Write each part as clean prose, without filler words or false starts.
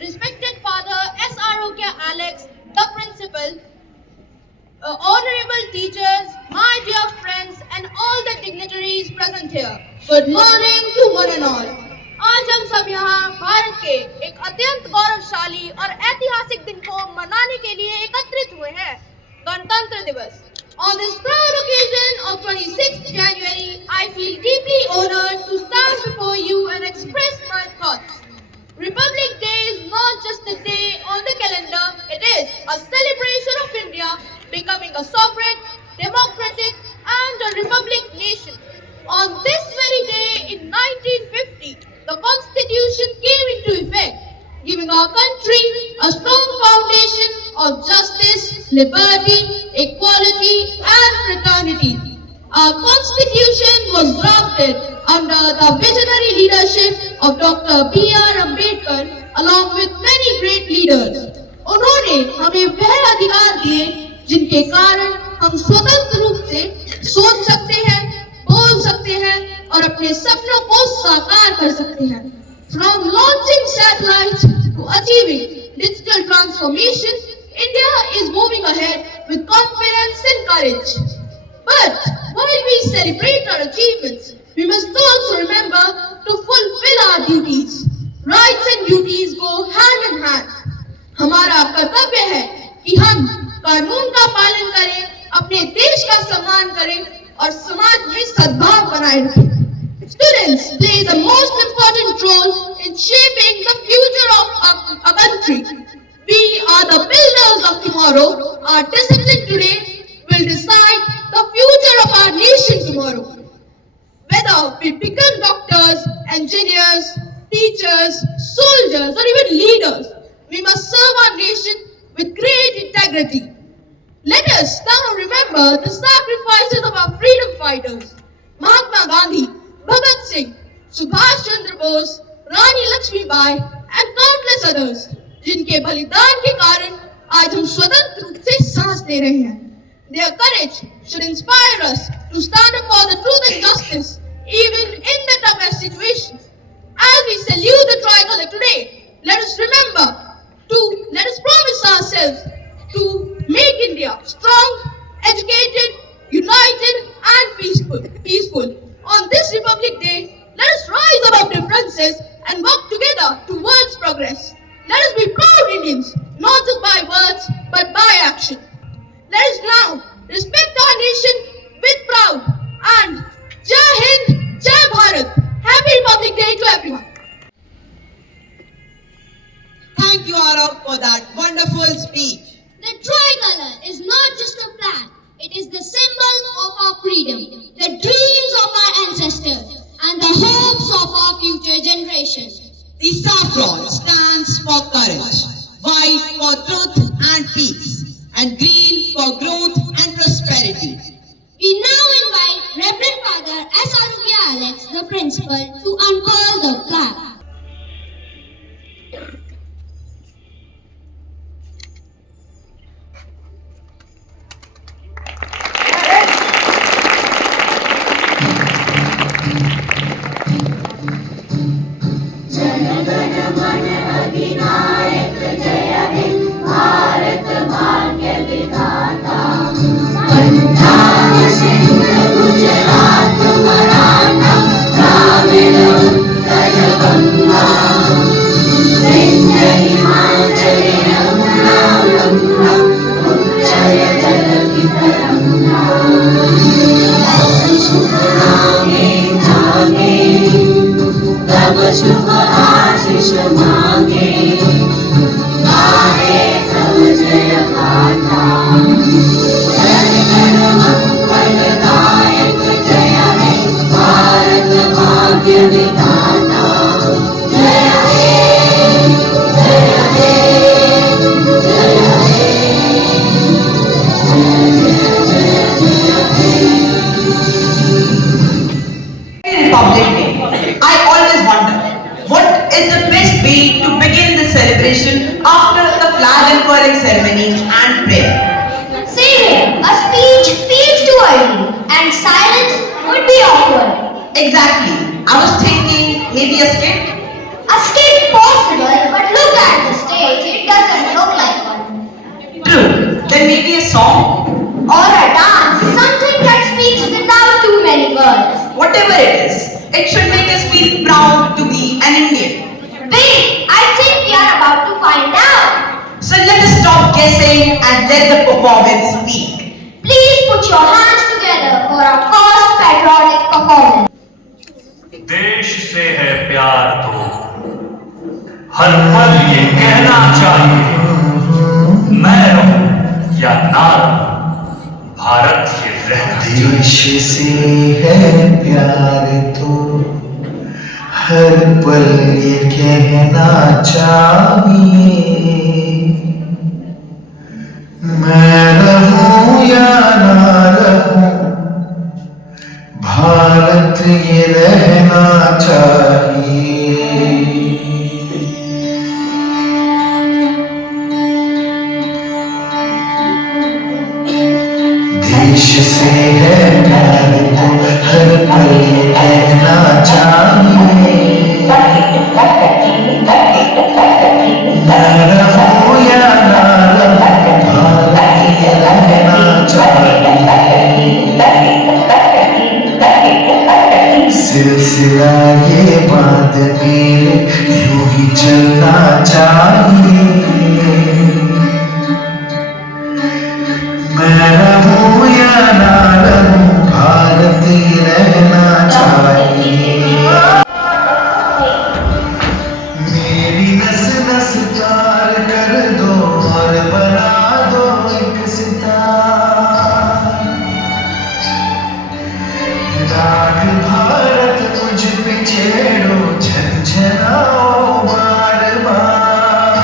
respected Father SROK Alex, the principal, honorable teachers, my dear friends, and all the dignitaries present here. Good morning to one and all. आज हम सब यहाँ भारत के एक अत्यंत गौरवशाली और ऐतिहासिक दिन को मनाने के लिए एकत्रित हुए हैं, गणतंत्र दिवस. On this proud occasion of 26th January, I feel deeply honored to stand before you and express my thoughts. Republic Day is not just a day on the calendar, it is a celebration of India becoming a sovereign, democratic and a republic nation. On this very day in 1950, the Constitution came into effect, giving our country a strong foundation of justice, liberty, equality and fraternity. Our Constitution was drafted under the visionary leadership of Dr. B.R. Ambedkar along with many great leaders. उन्होंने हमें वह अधिकार दिए जिनके कारण हम स्वतंत्र रूप से सोच सकते हैं, बोल सकते हैं और अपने सपनों को साकार कर सकते हैं. From launching satellites to achieving digital transformation, India is moving ahead with confidence and courage. But while we celebrate our achievements, we must also remember to fulfill our duties. Rights and duties go hand in hand. हमारा कर्तव्य है कि हम कानून का पालन करें, अपने देश का सम्मान करें और समाज में सद्भाव बनाए रखें. Students play the most important role in shaping the future of our country. We are the builders of tomorrow. Our discipline today will decide the future of our nation tomorrow. Whether we become doctors, engineers, teachers, soldiers or even leaders, we must serve our nation with great integrity. Let us now remember the sacrifices of our freedom fighters, Mahatma Gandhi, Bhagat Singh, Subhash Chandra Bose, Rani Lakshmi Bai and countless others, जिनके बलिदान के कारण आज हम स्वतंत्र रूप से सांस ले रहे हैं. Their courage should inspire us to stand up for the truth and justice even in the toughest situations. As we salute the tricolor today, let us promise ourselves to make India strong, educated, united and peaceful. On this Republic Day, let us rise above differences and work together towards progress. Let us be proud Indians, not just by words, but by action. Let us now respect our nation with pride and Jai Hind, Jai Bharat. Happy Republic Day to everyone. Thank you, Arav, for that wonderful speech. The tricolor is not just a flag, it is the symbol of our freedom, the dreams of our ancestors, and the hopes of our future generations. The saffron stands for courage, white for truth and peace, and green for growth and prosperity. We now invite Reverend Father SROK Alex, the principal, to unfurl the flag. शुभ आशीष मांगे गाहे तब जय गाथा जन गण मंगलदायक जय हे भारत भाग्य विधाता जय हे जय हे जय हे Republic Day. I always wonder, what is the best way to begin the celebration after the flag unfurling ceremony and prayer? Same here, a speech feels too early and silence would be awkward. Exactly. I was thinking maybe a skit. A skit possible, but look at the stage, it doesn't look like one. True. Then maybe a song? Or a dance, something that speaks without too many words. Whatever it is, it should make us feel proud to be an Indian. Wait, I think we are about to find out. So let us stop guessing and let the performance speak. Please put your hands together for our first patriotic performance. देश से है प्यार तो हर पल ये कहना चाहिए, मैं रहूं या ना रहूं, भारत ये रहना चाहिए। देश से है प्यार तो हर पल ये कहना चाहिए, मैं रहूं या ना रहूं, भारत ये रहना चाहिए। देश से है प्यार तो हर पल ये कहना चाहिए, मैं रहूं या ना रहूं, भारत ये रहना चाहिए। सिलसिला ये बात मेरे यूं ही चलना चाहिए, मैं रहूं या ना रहूं, भारत ही रहना चाहिए। मेरी नस नस पार कर दो और बना दो एक सितारा, राग भारत मुझ पे छेड़ो, झंझनाओ बार बार।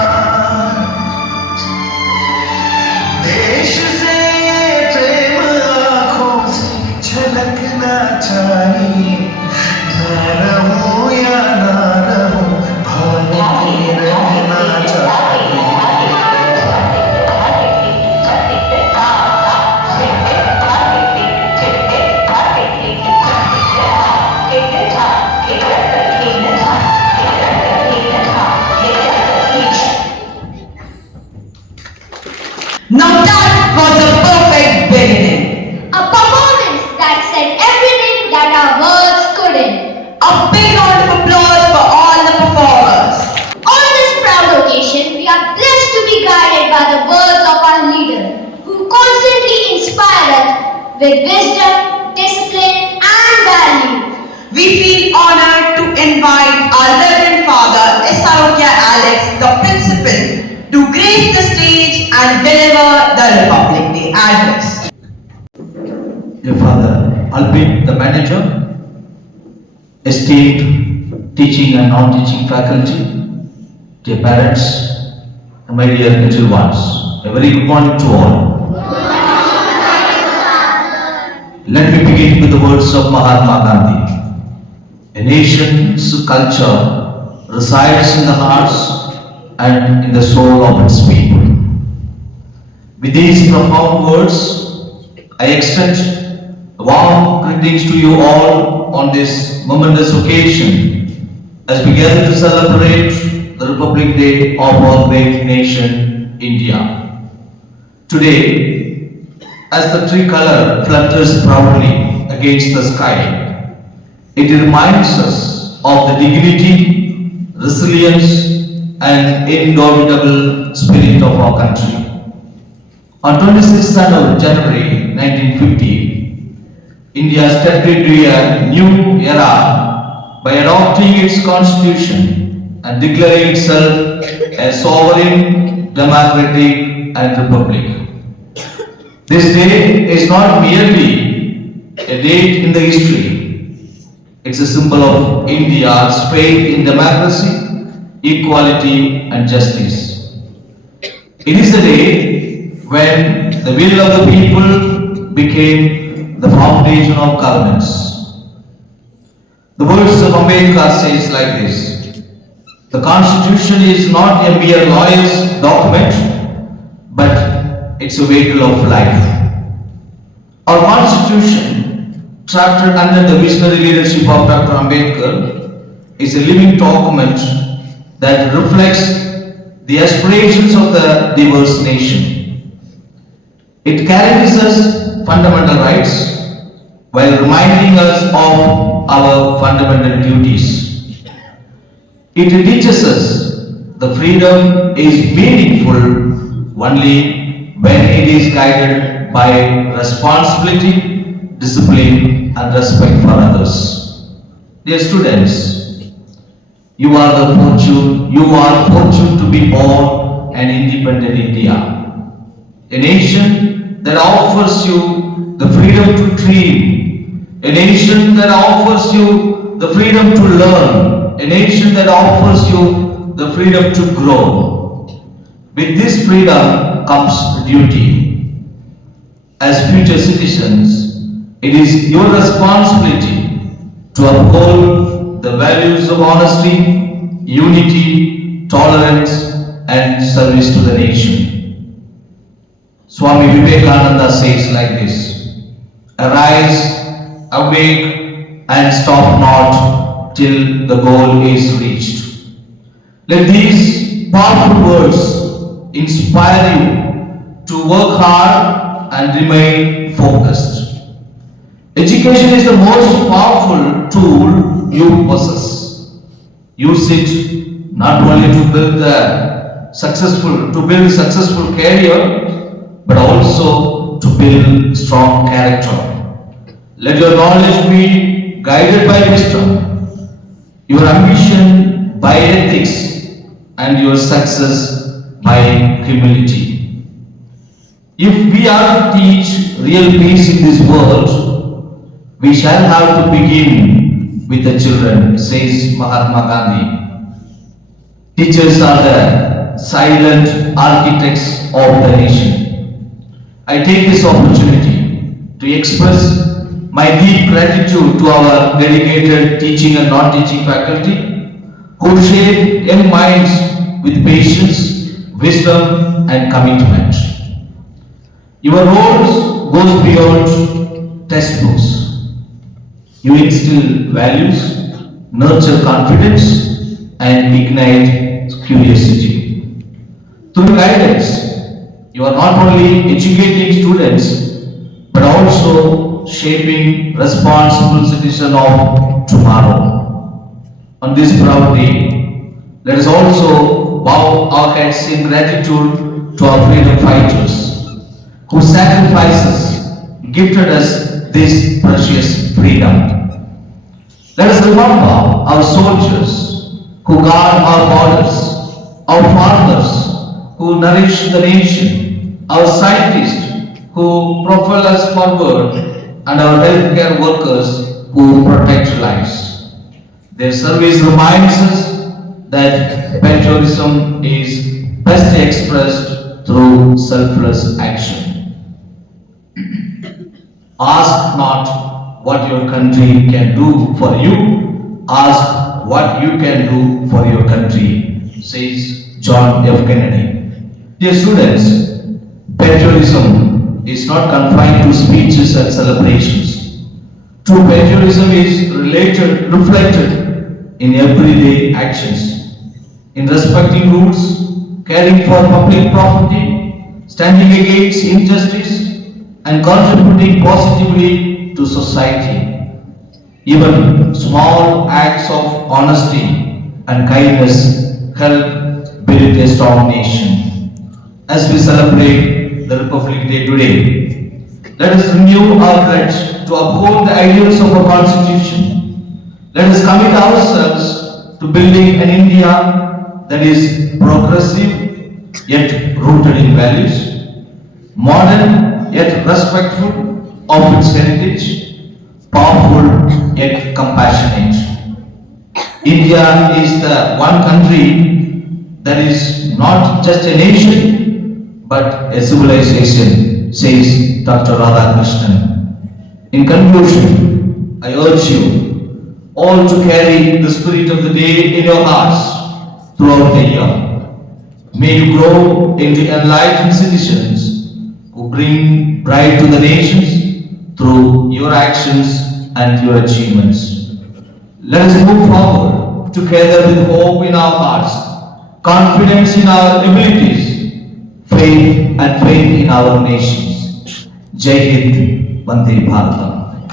देश से ये प्रेम आँखों से झलकना चाहिए, मैं रहूं या ना रहूं, भारत ही रहना चाहिए। Now that was a perfect beginning. A performance that said everything that our words couldn't. A big round of applause for all the performers. On this proud occasion, we are blessed to be guided by the words of our leader, who constantly inspire us with wisdom, discipline, and value. We feel honored to invite our Reverend Father Sarokia Alex, the principal, to grace the stage and deliver the Republic Day address. Dear Father Albin, the manager, esteemed teaching and non-teaching faculty, dear parents, and my dear little ones, a very good morning to all. Let me begin with the words of Mahatma Gandhi. A nation's culture resides in the hearts and in the soul of its people. With these profound words, I extend warm greetings to you all on this momentous occasion as we gather to celebrate the Republic Day of our great nation, India. Today, as the tricolor flutters proudly against the sky, it reminds us of the dignity, resilience, and indomitable spirit of our country. On 26th January 1950, India stepped into a new era by adopting its constitution and declaring itself a sovereign, democratic, and republic. This day is not merely a date in the history. It's a symbol of India's faith in democracy, equality, and justice. It is the day when the will of the people became the foundation of governance. The words of Ambedkar says like this: the Constitution is not a mere lawyer's document, but it's a vehicle of life. Our Constitution, drafted under the visionary leadership of Dr. Ambedkar, is a living document that reflects the aspirations of the diverse nation. It guarantees fundamental rights while reminding us of our fundamental duties. It teaches us the freedom is meaningful only when it is guided by responsibility, discipline, and respect for others. Dear students, you are fortunate to be born an independent India, a nation that offers you the freedom to dream, a nation that offers you the freedom to learn, a nation that offers you the freedom to grow. With this freedom comes duty. As future citizens, it is your responsibility to uphold the values of honesty, unity, tolerance, and service to the nation. Swami Vivekananda says like this: arise, awake, and stop not till the goal is reached. Let these powerful words inspire you to work hard and remain focused. Education is the most powerful tool you possess. Use it not only to build a successful career, but also to build strong character. Let your knowledge be guided by wisdom, your ambition by ethics, and your success by humility. If we are to teach real peace in this world, we shall have to begin with the children, says Mahatma Gandhi. Teachers are the silent architects of the nation. I take this opportunity to express my deep gratitude to our dedicated teaching and non-teaching faculty who shape young minds with patience, wisdom, and commitment. Your roles goes beyond textbooks. You instill values, nurture confidence, and ignite curiosity. Through guidance, you are not only educating students, but also shaping responsible citizens of tomorrow. On this proud day, let us also bow our heads in gratitude to our freedom fighters, whose sacrifices gifted us this precious freedom. Let us remember our soldiers who guard our borders, our farmers who nourish the nation, our scientists who propel us forward, and our healthcare workers who protect lives. Their service reminds us that patriotism is best expressed through selfless action. Ask not what your country can do for you, ask what you can do for your country, says John F. Kennedy. Dear students, patriotism is not confined to speeches and celebrations. True patriotism is reflected in everyday actions, in respecting rules, caring for public property, standing against injustice, and contributing positively to society. Even small acts of honesty and kindness help build a strong nation. As we celebrate the Republic Day today, let us renew our pledge to uphold the ideals of our Constitution. Let us commit ourselves to building an India that is progressive yet rooted in values, modern yet respectful of its heritage, powerful yet compassionate. India is the one country that is not just a nation but a civilization, says Dr. Radhakrishnan. In conclusion, I urge you all to carry the spirit of the day in your hearts throughout the year. May you grow into enlightened citizens who bring pride to the nations through your actions and your achievements. Let us move forward together with hope in our hearts confidence in our abilities, faith and faith in our nations. Jai Hind, Vande Bharatam.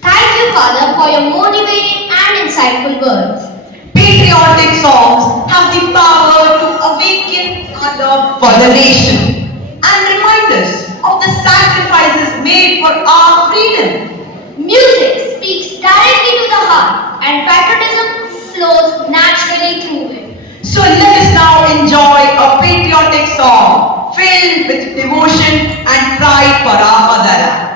Thank you, Father, for your motivating and insightful words. Patriotic songs have the power to awaken our love for the nation and remind us of the sacrifices made for our freedom. Music speaks directly to the heart, and patriotism flows naturally through it. So let us now enjoy a patriotic song filled with devotion and pride for our motherland.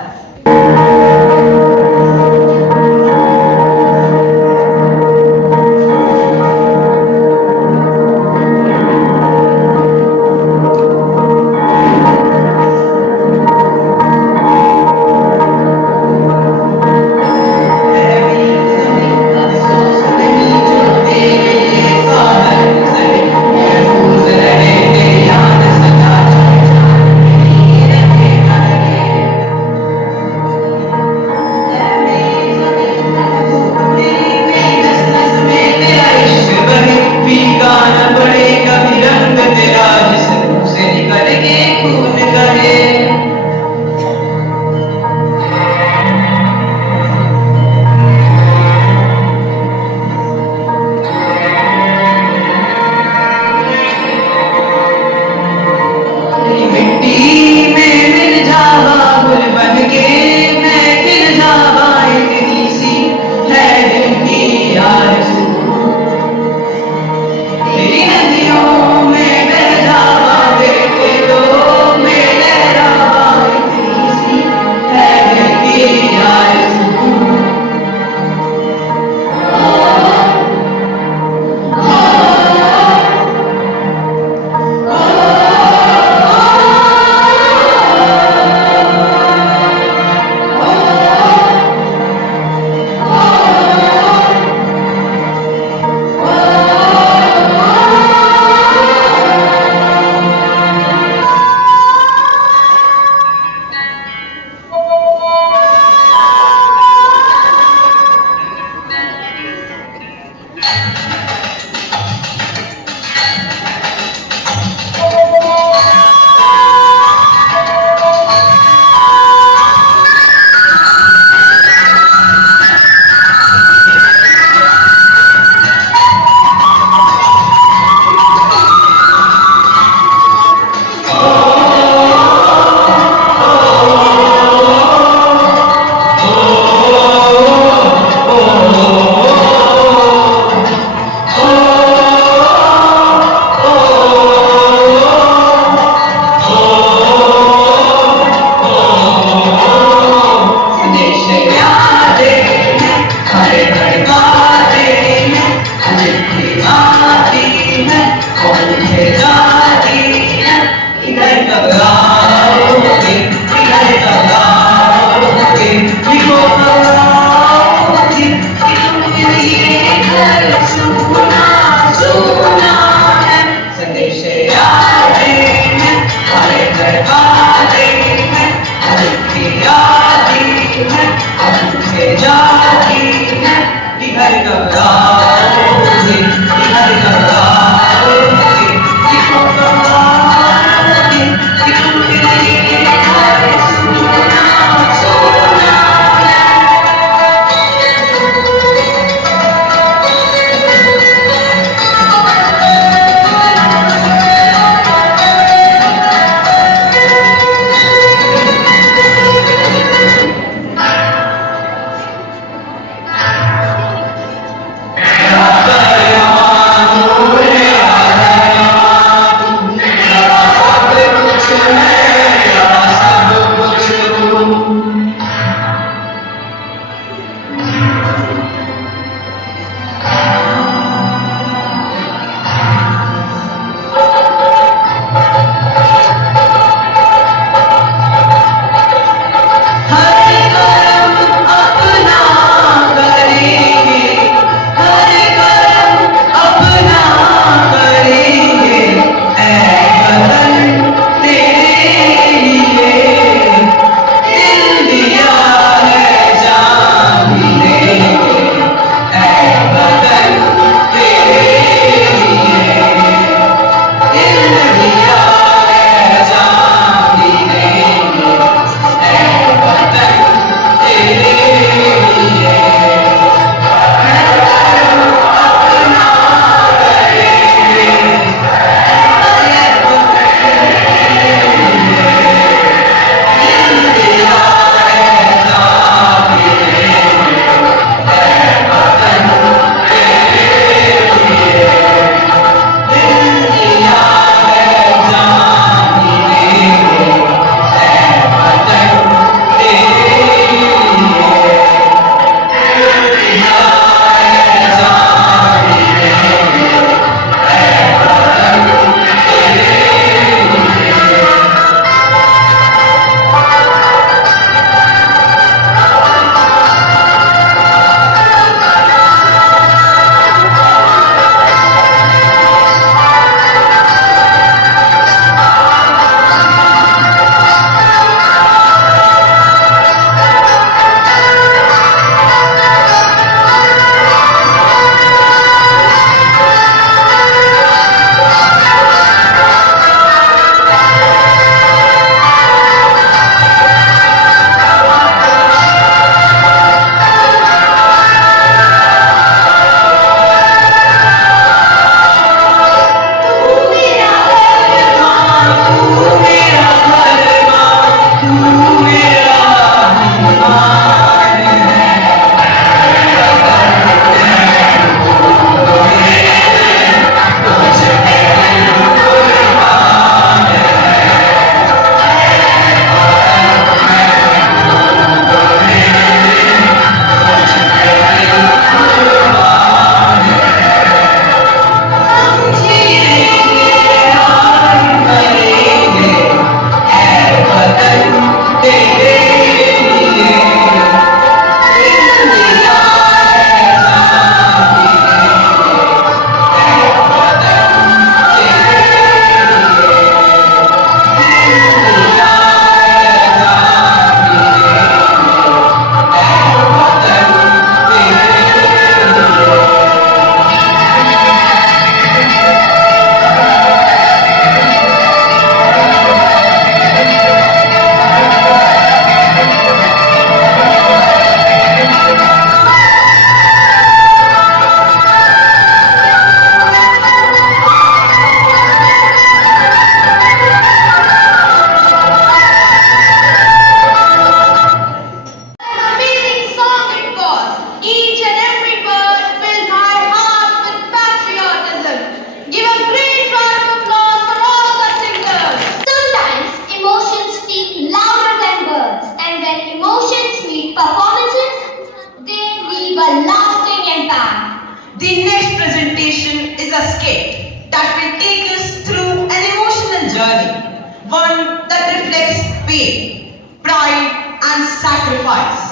pride and sacrifice.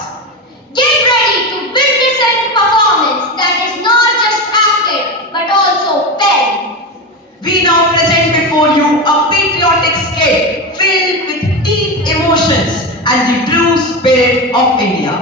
Get ready to witness a performance that is not just acted but also felt. We now present before you a patriotic skit filled with deep emotions and the true spirit of India.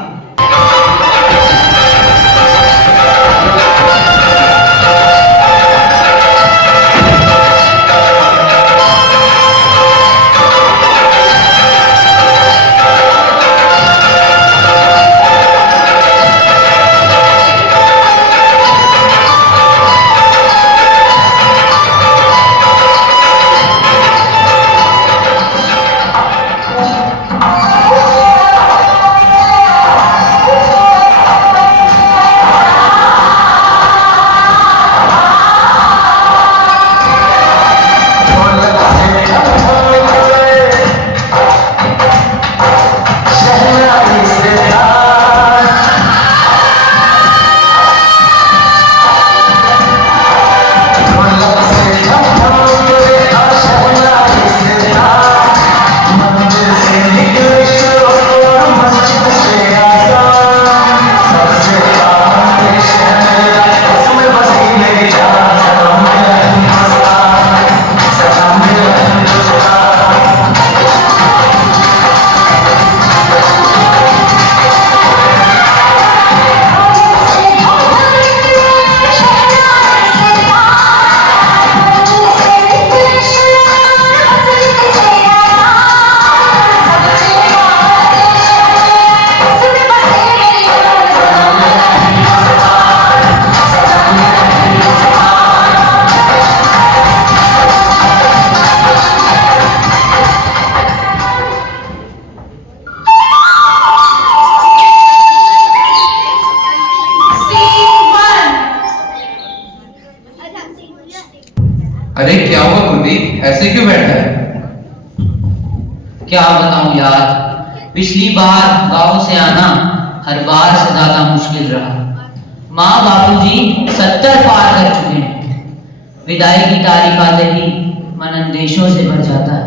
अरे क्या हुआ कुलदीप, ऐसे क्यों बैठा है? क्या बताऊं यार, पिछली बार गांव से आना हर बार से ज्यादा मुश्किल रहा। माँ बापूजी 70 पार कर चुके हैं। विदाई की तारीख आते ही मन अंदेशों से भर जाता है।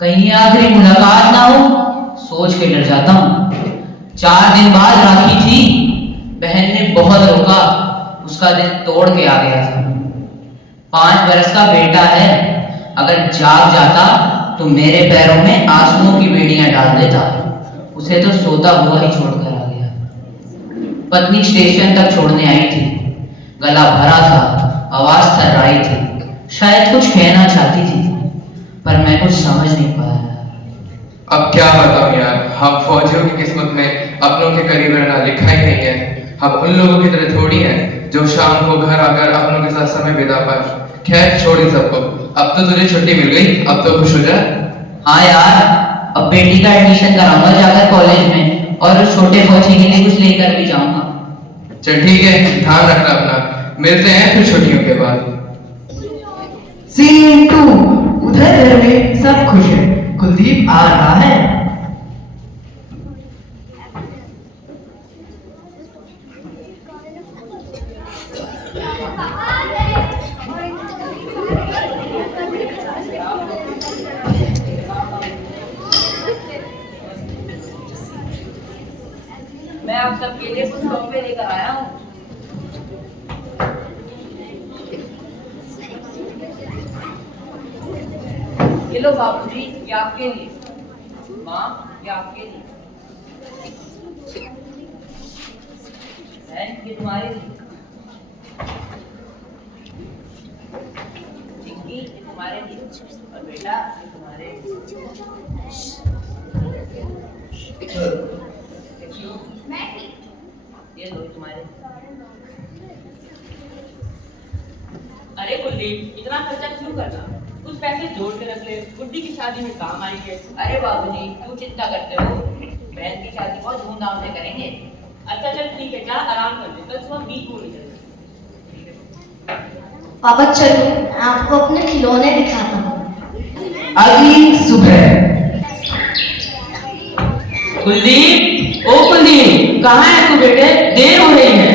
कहीं आखिरी मुलाकात ना हो, सोच के डर जाता हूँ। 4 दिन बाद राखी थी, बहन ने बहुत रोका, उसका दिल तोड़ के आ गया था। 5 बरस का बेटा है, अगर जाग जाता तो मेरे पैरों में आंसुओं की बेड़ियां डाल देता। उसे तो सोता हुआ ही छोड़कर आ गया। पत्नी स्टेशन तक छोड़ने आई थी, गला भरा था, आवाज थर्राई थी, शायद कुछ कहना चाहती थी, पर मैं कुछ समझ नहीं पाया। अब क्या बताऊं यार, हम फौजियों की किस्मत में अपनों के करीब रहना लिखा ही नहीं है। हम उन लोगों की तरह थोड़ी हैं जो शाम को घर आकर अपनों के साथ समय बिता पाए। खैर छोड़ इन सबको, अब तो तुझे छुट्टी मिल गई, अब तो खुश हो जा। हाँ यार, अब बेटी का एडमिशन कराऊंगा जाकर कॉलेज में, और उस छोटे फौजी के लिए कुछ लेकर भी जाऊंगा। चल ठीक है, ध्यान रखना अपना, मिलते हैं फिर छुट्टियों के बाद। सीन 2, उधर घर में सब खुश है, कुलदीप आ रहा है। मैं आप सबके लिए कुछ तोहफे लेकर आया हूँ। ये लो बाबूजी, ये आपके लिए। माँ, ये आपके लिए। बहन, ये तुम्हारे लिए। चिंकी, ये तुम्हारे लिए। और बेटा, ये तुम्हारे लिए। ये लो तुम्हारे। अरे कुलदीप, इतना खर्चा क्यों करना? कुछ पैसे जोड़ के रख ले, गुड्डी की शादी में काम आएंगे। अरे बाबूजी, क्यों चिंता करते हो? बहन की शादी बहुत धूमधाम से करेंगे। अच्छा चल ठीक है, जा आराम कर ले, कल सुबह 20 को निकल। पापा चलो, आपको अपने खिलौने दिखाता हूँ। अगली सुबह। कुलदीप, ओ कुलदीप, कहाँ है तू बेटे? देर हो रही है।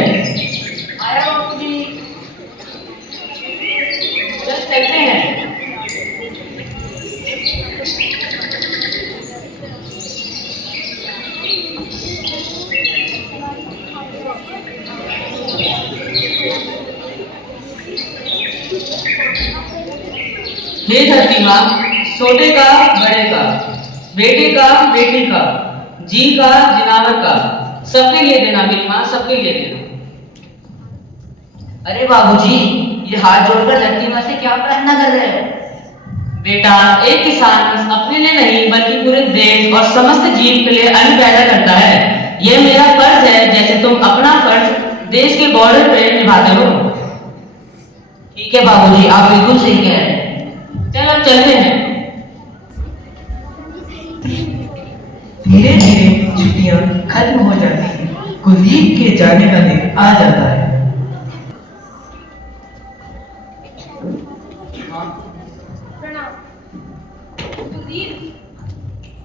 आया बाबूजी, चल चलते हैं। हे धरती माँ, छोटे का बड़े का, बेटे का बेटी का, जी का जिनावर का, सबके लिए देना मेरी माँ, सबके लिए देना। अरे बाबूजी, ये हाथ जोड़कर धरती माँ से क्या प्रार्थना कर रहे हो? बेटा, एक किसान अपने लिए नहीं बल्कि पूरे देश और समस्त जीव के लिए अन्न पैदा करता है। यह मेरा फर्ज है, जैसे तुम अपना फर्ज देश के बॉर्डर पे निभाते हो। ठीक है बाबूजी, आप बिल्कुल सही कह रहे हैं। चलो अब चलते हैं। धीरे धीरे छुट्टियां खत्म हो जाती हैं। कुलदीप के जाने का दिन आ जाता है।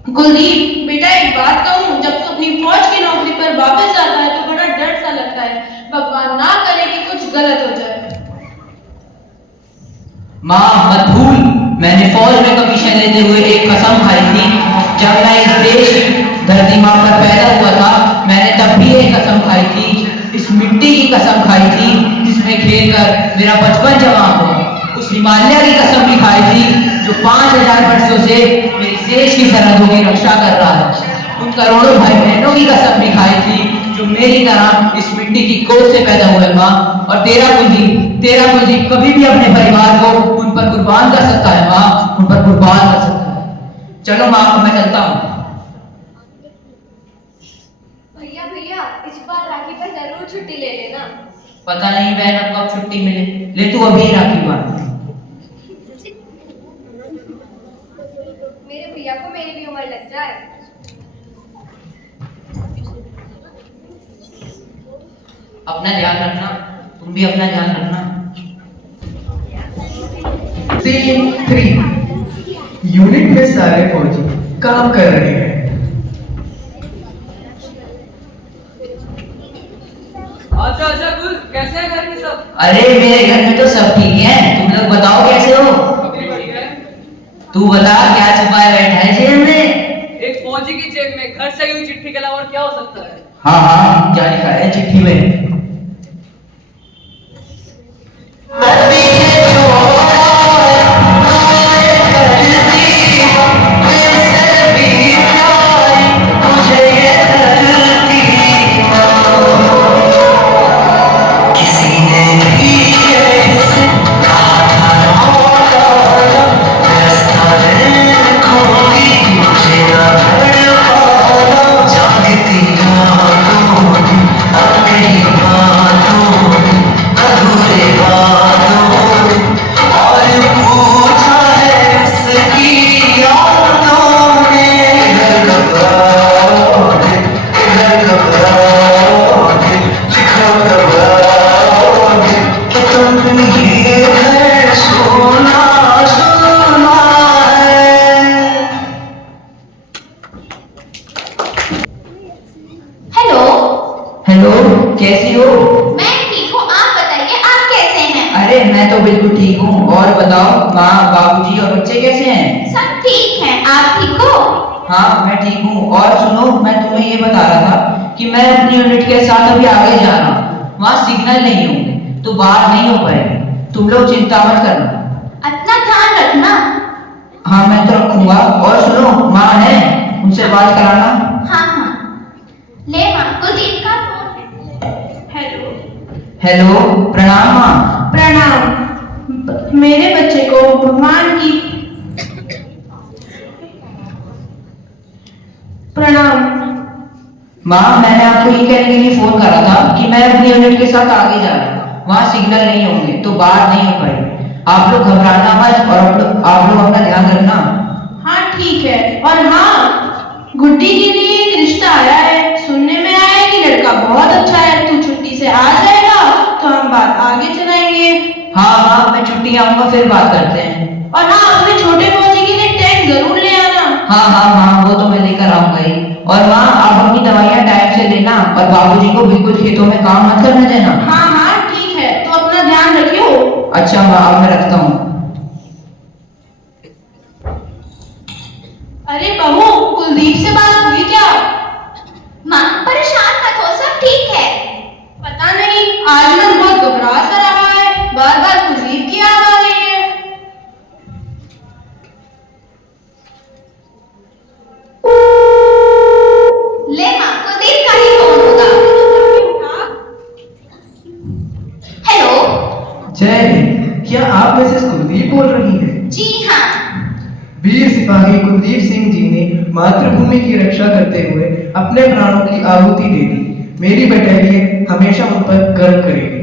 कुलदीप बेटा, एक बात कहूँ, जब तू अपनी फौज की नौकरी पर वापस जाता है तो बड़ा डर सा लगता है। भगवान ना करे कि कुछ गलत हो जाए। माँ मत भूल, मैंने फौज में कमीशन लेते हुए एक कसम खाई थी। जब मैं इस देश की धरती माँ पर पैदा हुआ था, मैंने तब भी एक कसम खाई थी, इस मिट्टी की कसम खाई थी जिसमें खेलकर मेरा बचपन जवान हुआ। उस हिमालय की कसम भी खाई थी जो 5000 वर्षों से मेरे देश की सरहदों की रक्षा कर रहा है। उन करोड़ों भाई बहनों की कसम भी खाई थी जो मेरी तरह इस मिट्टी की गोद से पैदा हुए माँ। और तेरा कुलदीप कभी भी अपने परिवार को उन पर कुर्बान कर सकता है माँ, उन पर कुर्बान कर सकता है। चलो माँ, मैं चलता हूँ। भैया, इस बार राखी पर जरूर छुट्टी ले लेना। पता नहीं बहन अब कब छुट्टी मिले, ले तू अभी राखी बांध। मेरे भैया को मेरी भी उम्र लग जाए। अपना ध्यान रखना, तुम भी अपना ध्यान रखना। सीन 3 यूनिट में सारे फौजी काम कर रहे हैं। अच्छा कुल, कैसे हैं घर में सब? अरे मेरे घर में तो सब ठीक है, तुम लोग बताओ कैसे हो? तू बता, क्या छुपाया बैठा है जेब में? एक फौजी की जेब में घर से हुई चिट्ठी के अलावा और क्या हो सकता है? हाँ, क्या लिखा है चिट्ठी में? हेलो, कैसी हो? मैं ठीक हूँ, आप बताइए आप कैसे हैं? अरे मैं तो बिल्कुल ठीक हूँ। और बताओ, माँ, बाबूजी और बच्चे कैसे हैं? सब ठीक हैं, आप ठीक हो? हाँ, मैं ठीक हूँ। और सुनो, मैं तुम्हें ये बता रहा था कि मैं अपनी यूनिट के साथ अभी आगे जा रहा हूँ। वहाँ सिग्नल नहीं होंगे तो बात नहीं हो पाएगी। तुम लोग चिंता मत करना। अपना ध्यान रखना। हाँ, मैं तो रखूंगा। और सुनो, माँ है, उनसे बात कराना। हाँ, ले माँ, कुलदीप का फोन है। हेलो, प्रणाम माँ। प्रणाम। मेरे बच्चे को भगवान की प्रणाम। माँ, मैंने आपको ये कहने के लिए फोन करा था कि मैं अपनी यूनिट के साथ आगे जा रहा हूँ। वहाँ सिग्नल नहीं होंगे तो बात नहीं हो पाएगी। आप लोग घबराना मत और आप लोग अपना ध्यान रखना। हाँ ठीक है। और हाँ, गुड्डी के लिए एक रिश्ता आया है। सुनने में आया है कि लड़का बहुत अच्छा है। तू छुट्टी से आ जाएगा तो हम बात आगे चलाएंगे। हाँ, मैं छुट्टी आऊंगा, फिर बात करते हैं। और हाँ, अपने छोटे फौजी के लिए टैग जरूर ले आना। हाँ, वो तो मैं लेकर आऊंगा ही। और माँ, आप अपनी दवाइयाँ टाइम से लेना और बाबूजी को बिल्कुल खेतों में काम मत करने देना। हाँ ठीक है, तो अपना ध्यान रखियो। अच्छा माँ, अब मैं रखता हूँ। अरे बहू, कुलदीप से बात हुई क्या? माँ, परेशान मत हो, सब ठीक है। पता नहीं, आज मैं बहुत घबरा सा रहा है। बार बार कुलदीप की याद आप मिसेस कुलदीप बोल रही हैं? जी हाँ। वीर सिपाही कुलदीप सिंह जी ने मातृभूमि की रक्षा करते हुए अपने प्राणों की आहुति दे दी। मेरी बटालियन हमेशा उन पर गर्व करेगी।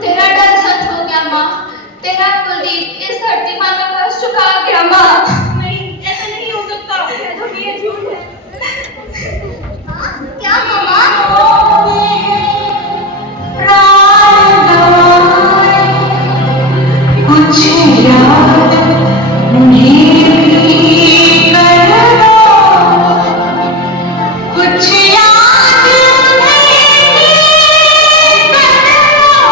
तेरा डर सच हो गया माँ। तेरा कुलदीप इस धरती माँ का कर्ज चुका गया माँ। नहीं, ऐसा नहीं हो सकता। तो ये झूठ है। क्या मामा? कुछ याद उन्हें भी कर लो, कुछ याद उन्हें भी कर लो,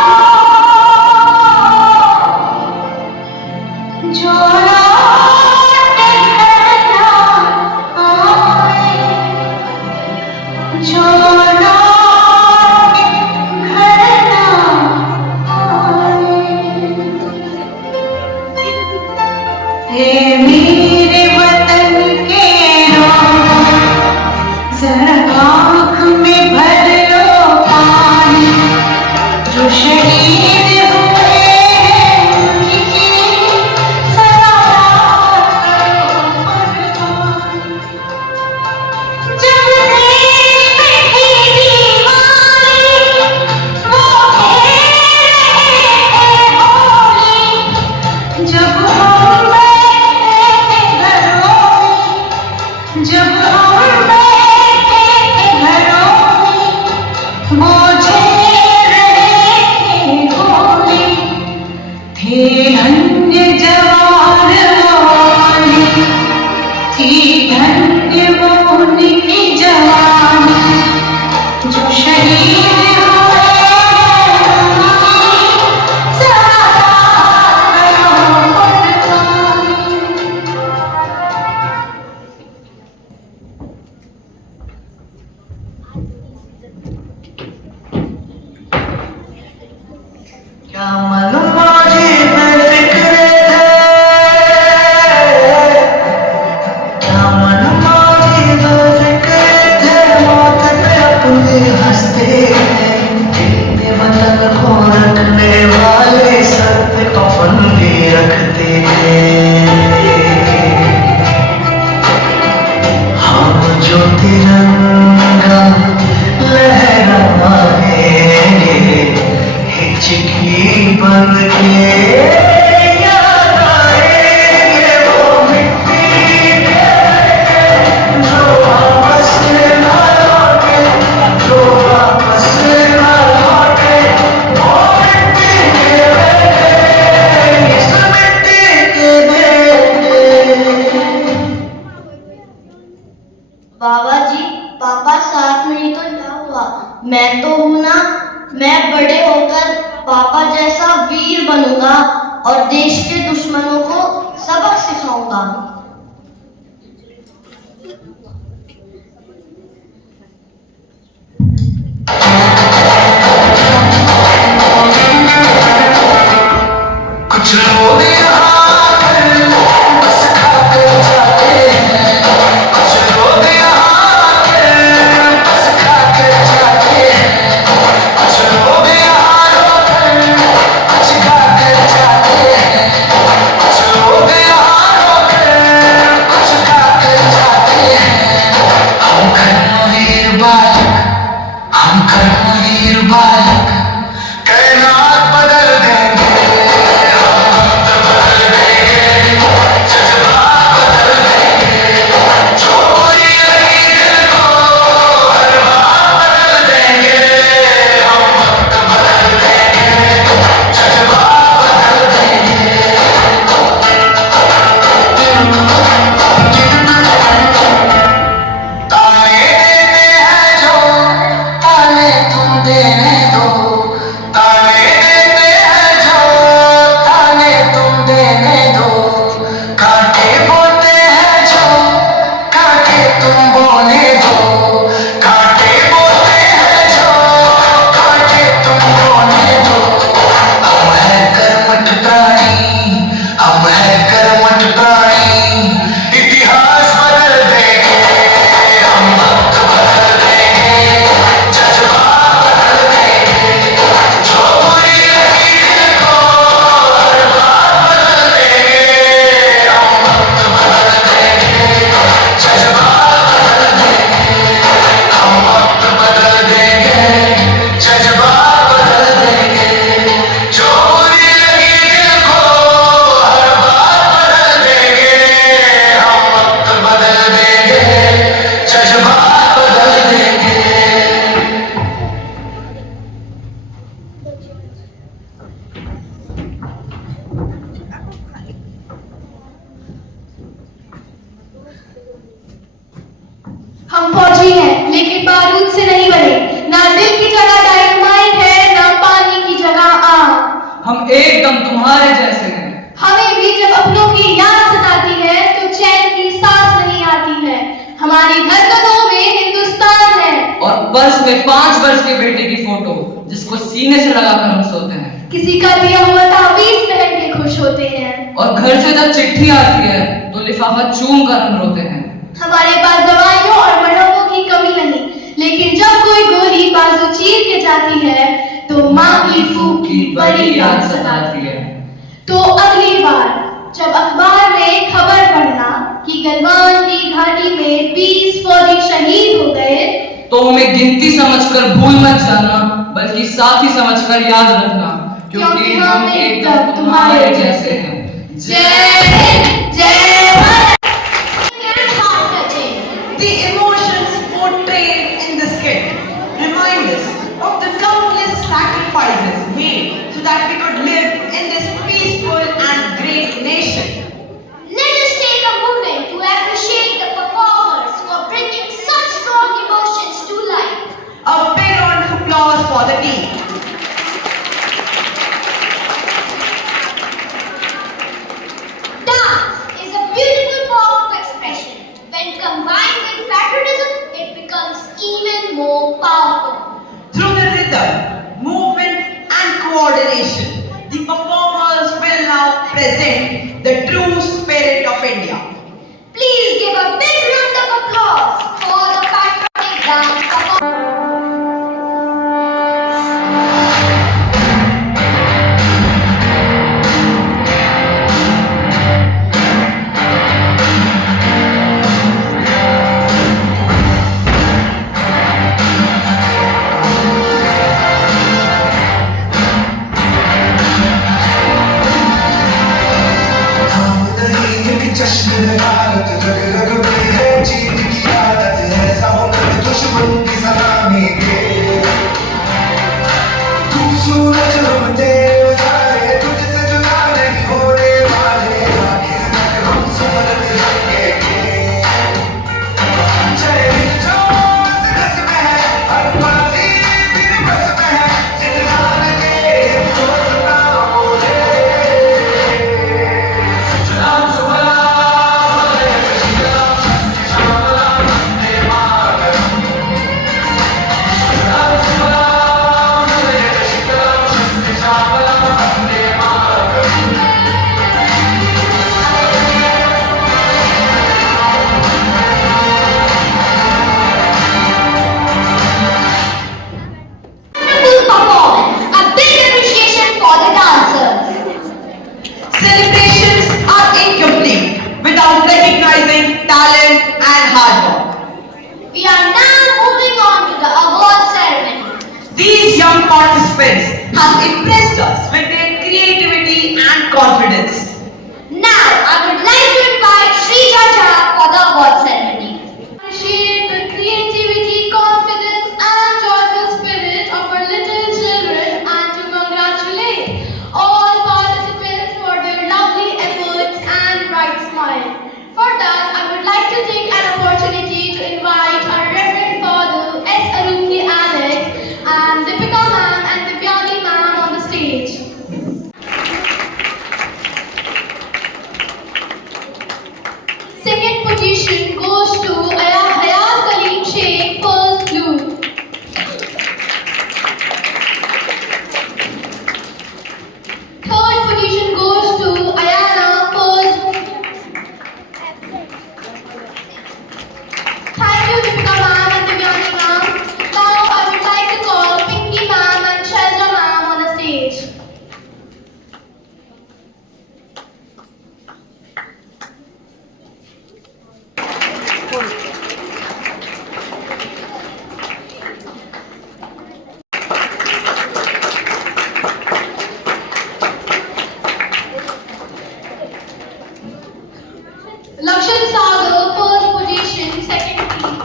जो लौट कर ना आए, जो लौट घर ना आए। हे मेरे वतन के लोग, जरा आँख में भर लो पानी, जो शहीद हुए हैं उनकी सलावत करो कुर्बानी। जब देश में थी दीवानी, वो खेल रहे थे होली, जब हम बैठे थे घरों में, जब हम बैठे थे घरों में, वो झेल रहे थे गोली, थे धन्य जवान वाली, थी धन्य वो उनकी जवानी, जो शहीद हुए हैं उनकी सलावत करो कुर्बानी। क्या मालूम मुझे बेफिक्र थे, क्या मालूम मुझे बेफिक्र थे, मौत पे अपने हंसते थे, अपने वतन को रखने वाले सर पे कफन भी रखते थे। हम जो तिरंगा लहराएंगे, हिचकी बन के याद आएंगे वो मिट्टी के, जो वापस ना लौटे, जो वापस ना लौटे, वो मिट्टी के बेटे, इस मिट्टी के बेटे। बाबा जी, पापा साथ नहीं तो क्या हुआ? मैं तो हूं ना। मैं बड़े होकर पापा जैसा वीर बनूंगा और देश के दुश्मनों को सबक सिखाऊंगा। कुछ लोग यहाँ आकर बस खाकर जाते हैं, कुछ लोग यहाँ आकर बस खाकर जाते हैं, कुछ लोग यहाँ रोकर कुछ खाकर जाते हैं, कुछ लोग यहाँ रोकर कुछ खाकर जाते हैं। हम कर्मवीर बालक, हम कर्मवीर बालक, कैनात बदल देंगे, ताने देने हैं जो ताने तुम देने दो, हम एकदम तुम्हारे जैसे हैं। हमें भी जब अपनों की याद सताती है तो चैन की सांस नहीं आती है। हमारी हरकतों में हिंदुस्तान है। और पर्स में 5 वर्ष के बेटे की फोटो जिसको सीने से लगाकर हम सोते हैं। किसी का दिया हुआ तावीज पहन के खुश होते हैं। और घर से जब चिट्ठी आती है तो लिफाफा चूम कर हम रोते हैं। हमारे पास दवाइयों और मरहमों की कमी नहीं, लेकिन जब कोई गोरी बाजू चीर के जाती है तो माँ की फूक की बड़ी याद सताती है। तो अगली बार जब अखबार में खबर पढ़ना कि गलवान की घाटी में 20 फौजी शहीद हो गए, तो हमें गिनती समझकर भूल मत जाना, बल्कि साथी समझकर याद रखना, क्योंकि हम एकदम तुम्हारे जैसे हैं। जय हिंद, जय Bharat. The emotions portrayed in the skit remind us of the countless sacrifices made so that we could live in this peaceful and great nation. Let us take a moment to appreciate the performers for bringing such strong emotions to life. A big round of applause for the team. Dance is a beautiful form of expression. When combined with patriotism, it becomes even more powerful. Through the rhythm, movement and coordination, the performers will now present the true spirit of India. Please give a big round of applause for the patriotic dance performance. जश्न है भारत, रग रग में है जीत की आदत है, सामने दुश्मन की सलामी दे। तू सूरज हम तेरे सारे, तुझसे जुदा नहीं होने वाले, आखिर तक हम सफर दिखाएंगे। जय हिंद जो रस में है, हर बाजी तेरे बस में है, जिंदा लगे तो सदा बोले। सलाम सुबह Performance. A big appreciation for the dancers. Celebrations are incomplete without recognizing talent and hard work. We are now moving on to the award ceremony. These young participants have impressed us with their creativity and confidence. Now, I would like to invite Shrija Jha for the award ceremony. Appreciate the creativity, confidence, and joyful spirit of our little children, and to congratulate all participants for their lovely efforts and bright smile. For that, I would like to take an opportunity to invite our Reverend Father S. Aruki Alex and Deepika ma'am and Divyani ma'am on the stage. Second position goes to Hayat Kaleem Sheikh, first blue. Third position goes to Ayana, first. Thank you, Deepika ma'am and Divyani ma'am. Now I would like to call Pinky ma'am and Shailja ma'am on the stage. Lakshan Sagar, first position, second team.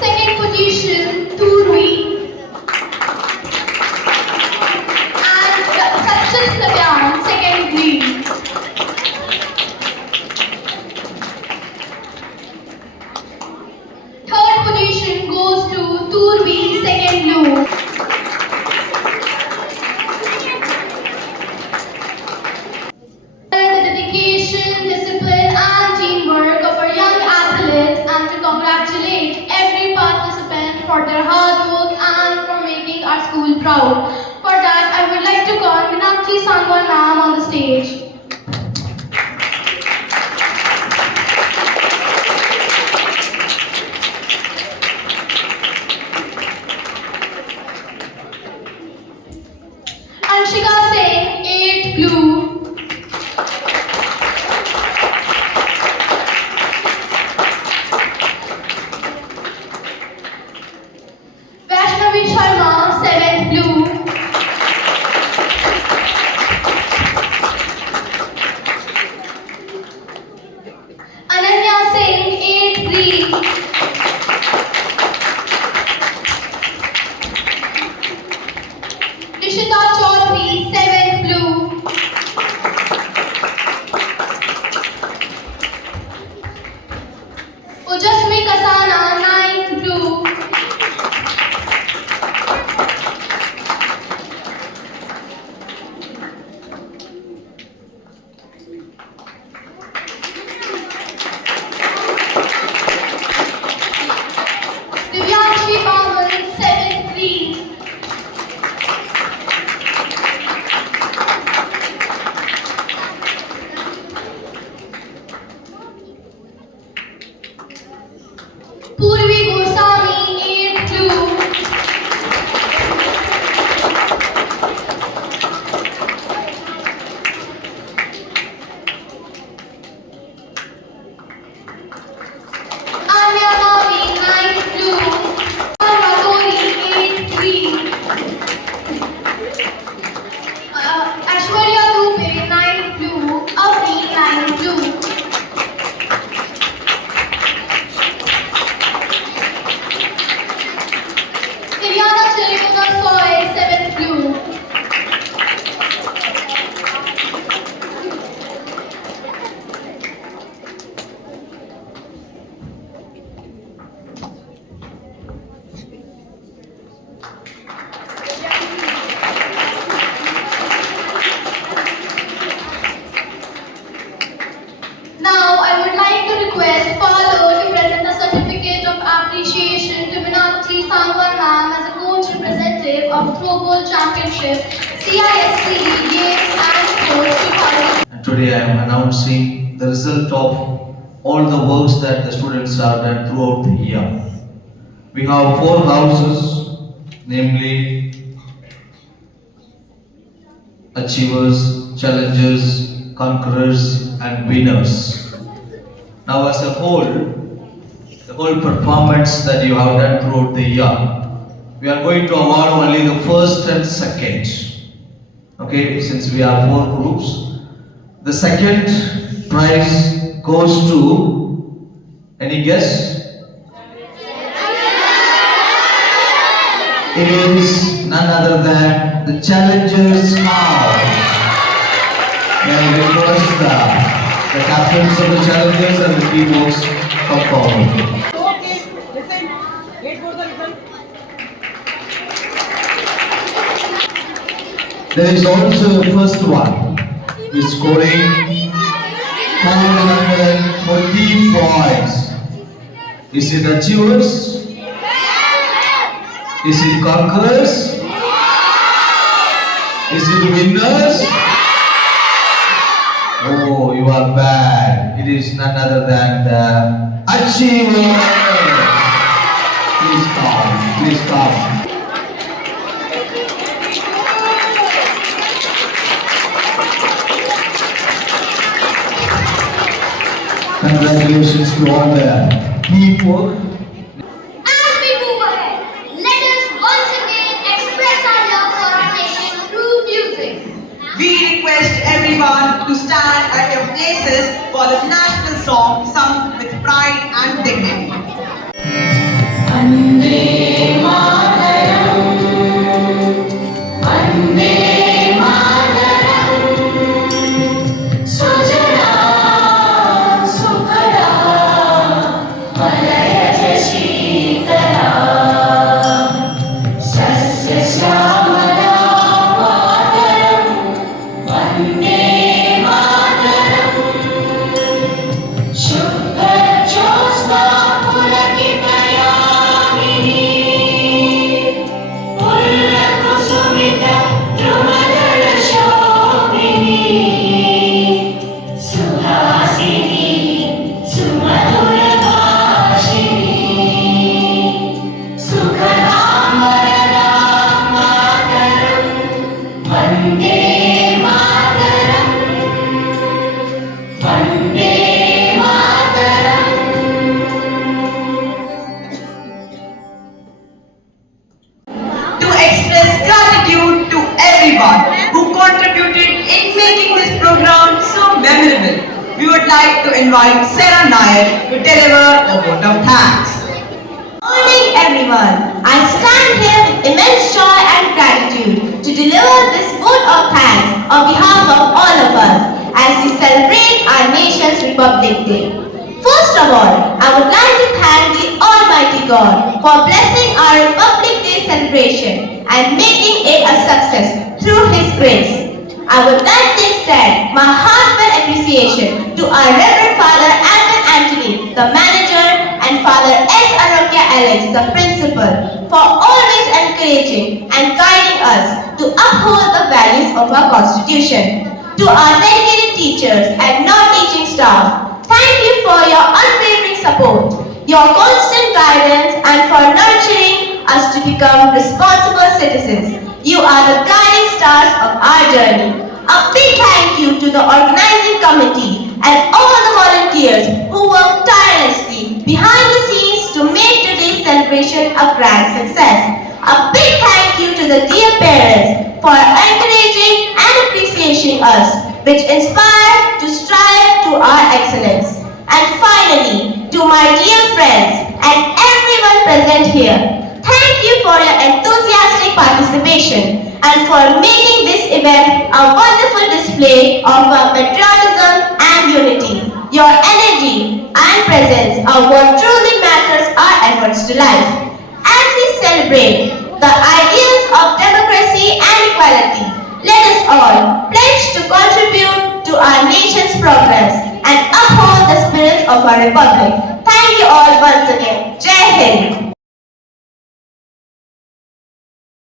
Second position, Turvi. And Sachin Sabyan, second green. Third position goes to Turvi, second blue. The dedication, discipline, and teamwork of our young athletes, and to congratulate every participant for their hard work and for making our school proud. For that, I would like to call Meenakshi Sangwan ma'am on the stage. Anshika Singh, 8 blue. Vaishnavi Sharma, 7th blue. Ananya Singh, 8th green. Nishita Chaudhary, 7th blue. Ujasmi Kasana, 9th blue. Divyanshi Bamal, 7th green. Purvi Goswami, 8th blue. Anya Mavi, 9th blue. Ratori, 8th green. Ashwarya Dubey, 9th blue. Avni, 9th blue. Divyana Chirikota Soy, 7th blue. Now I would like to request Father to present a certificate of appreciation to Meenakshi Sangwan ma'am as a coach representative of Throwball Championship, CISC Games and Sports 2000. And today I am announcing the result of all the works that the students have done throughout the year. We have 4 houses, namely achievers, challengers, conquerors, and winners. Now, as a whole, the whole performance that you have done throughout the year, we are going to award only the first and second. Okay, since we are 4 groups, the second prize goes to, any guess? It is none other than the Challengers House. May I request the captains of the Challengers and the teamworks come forward. Okay, listen. Wait for the result. There is also the first one, who is scoring 414 points. Is it achievers? Is it conquerors? Is it winners? Oh, you are bad. It is none other than the achievers. Please come. Please come. Congratulations to all the teamwork. As we move ahead, let us once again express our love for our nation through music. We request everyone to stand at your places for the national song sung with pride and dignity. we would like to invite Sarah Nair to deliver the vote of thanks. Morning everyone. I stand here with immense joy and gratitude to deliver this vote of thanks on behalf of all of us as we celebrate our nation's Republic Day. First of all, I would like to thank the Almighty God for blessing our Republic Day celebration and making it a success through His grace. I would like to extend my heartfelt appreciation to our Reverend Father Alvin Anthony, the manager, and Father S. Arokya Alex, the principal, for always encouraging and guiding us to uphold the values of our Constitution. To our dedicated teachers and non-teaching staff, thank you for your unwavering support, your constant guidance, and for nurturing us to become responsible citizens. You are the guiding stars of our journey. A big thank you to the organizing committee and all the volunteers who worked tirelessly behind the scenes to make today's celebration a grand success. A big thank you to the dear parents for encouraging and appreciating us, which inspire to strive to our excellence. And finally, to my dear friends and everyone present here, thank you for your enthusiastic participation and for making this event a wonderful display of our patriotism and unity. Your energy and presence are what truly matters our efforts to life. As we celebrate the ideals of democracy and equality, let us all pledge to contribute to our nation's progress and uphold the spirit of our republic. Thank you all once again. Jai